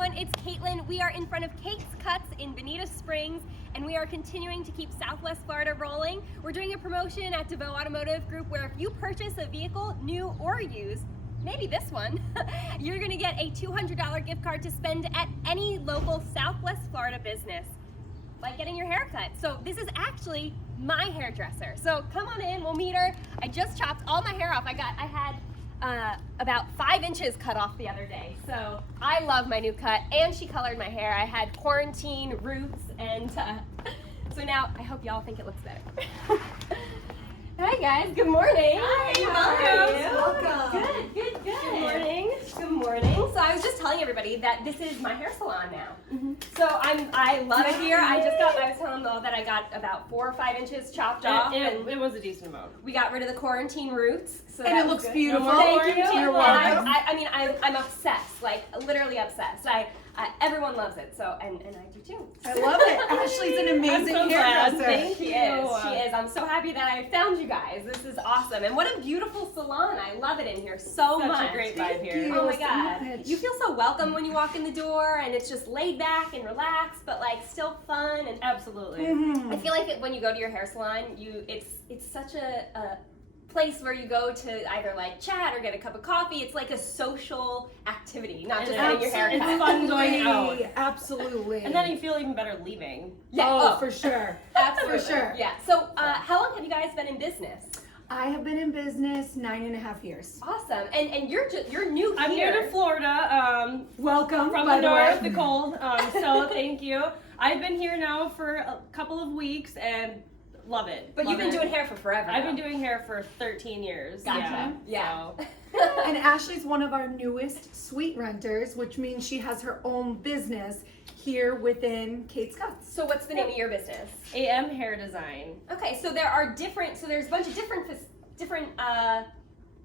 everyone, it's Kaitlyn. We are in front of Kuts in Bonita Springs, and we are continuing to keep Southwest Florida rolling. We're doing a promotion at DeVoe Automotive Group where if you purchase a vehicle, new or used, maybe this one, you're gonna get a $200 gift card to spend at any local Southwest Florida business, like getting your hair cut. So this is actually my hairdresser. So come on in, we'll meet her. I just chopped all my hair off. I had about 5 inches cut off the other day. So I love my new cut, and she colored my hair. I had quarantine roots, and so now I hope y'all think it looks better. Hi guys, good morning. Hi, welcome. Good. Good morning. Good morning. So I was just telling everybody that this is my hair salon now. So I love it here. I was telling them all that I got about 4 or 5 inches chopped off. And it was a decent amount. We got rid of the quarantine roots. So And it looks good. beautiful. Thank you. You're And welcome. I'm obsessed, like literally obsessed. Everyone loves it, so and I do too. I love it. Ashley's an amazing I'm so glad. hairdresser. Thank you. She is. I'm so happy that I found you guys. This is awesome. And what a beautiful salon. I love it in here so Such much. a great Thank vibe here. you. Oh my so god. much. You feel so welcome when you walk in the door, and it's just laid back and relaxed, but like still fun. And Absolutely. I feel like when you go to your hair salon, it's such a place where you go to either like chat or get a cup of coffee. It's like a social activity, not just getting your hair It's cut. fun going out. Absolutely. And then you feel even better leaving. Yeah. for sure. Absolutely. For sure. Yeah. So how long have you guys been in business? I have been in business 9.5 years. Awesome. And you're new here. I'm new to Florida. Welcome, From by the the north, way. the cold. So thank you. I've been here now for a couple of weeks and love it. But you've been doing hair for forever. I've though. been doing hair for 13 years. Gotcha. Yeah. Yeah. So. And Ashley's one of our newest suite renters, which means she has her own business here within Kate's Cuts. So what's the name of your business? AM Hair Design. Okay, so there's a bunch of different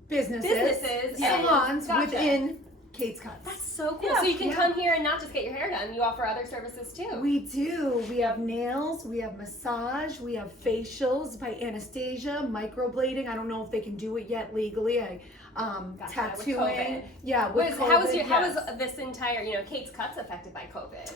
Businesses, and- salons Gotcha. within Kate's Cuts. That's so cool. Yeah, So you can yeah. come here and not just get your hair done. You offer other services too. We do. We have nails, we have massage, we have facials by Anastasia, microblading. I don't know if they can do it yet legally. Gotcha, with Tattooing. COVID. Yeah, with How was COVID. this entire, Kate's Cuts affected by COVID?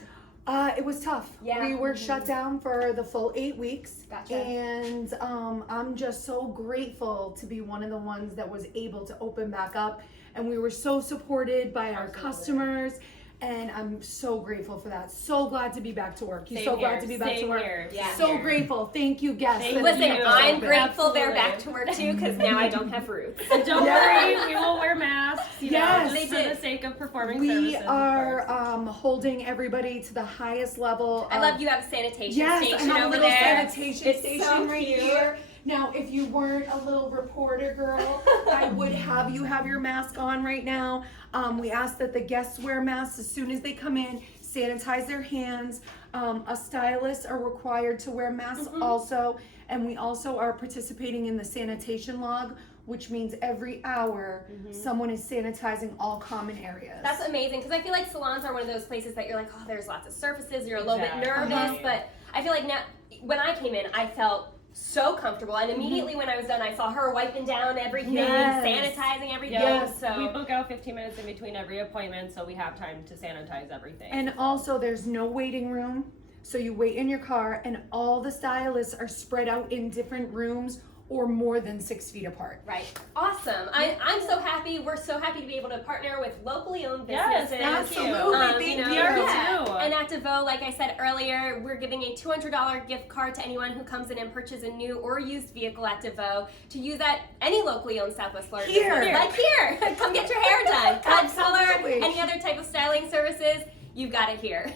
It was tough. Yeah. We were shut down for the full 8 weeks. Gotcha. And I'm just so grateful to be one of the ones that was able to open back up. And we were so supported by our Absolutely. customers. And I'm so grateful for that. So glad to be back to work. You're Same so here. glad to be back to Same work. here. Yeah. So Here. grateful. Thank you, guests. Thank that Listen, have kept us I'm open. grateful they're Absolutely. back to work too, because now I don't have roots. And don't Yeah. worry, we will wear masks. Yes. Just They for did. the sake of performing We services. of are course. holding everybody to the highest level. I love you have a sanitation Yes, station I have a over little there. sanitation It's station so right cute. here. Now, if you weren't a little reporter girl, I would have you have your mask on right now. We ask that the guests wear masks as soon as they come in, sanitize their hands. A stylist are required to wear masks also. And we also are participating in the sanitation log, which means every hour someone is sanitizing all common areas. That's amazing, because I feel like salons are one of those places that you're like, oh, there's lots of surfaces, you're a little bit Exactly. nervous, but I feel like now, when I came in, I felt so comfortable, and immediately when I was done, I saw her wiping down everything, Yes. sanitizing everything, Yeah, so. we book out 15 minutes in between every appointment, so we have time to sanitize everything. And also, there's no waiting room. So you wait in your car, and all the stylists are spread out in different rooms or more than 6 feet apart. Right. Awesome. I'm so happy. We're so happy to be able to partner with locally owned Yes, businesses. thank you. Absolutely. Thank you. We are Yeah. too. And at DeVoe, like I said earlier, we're giving a $200 gift card to anyone who comes in and purchases a new or used vehicle at DeVoe to use at any locally owned Southwest Florida Here. business. Like here. Come get your hair done. Cut, color, Absolutely. any other type of styling services, you've got it here.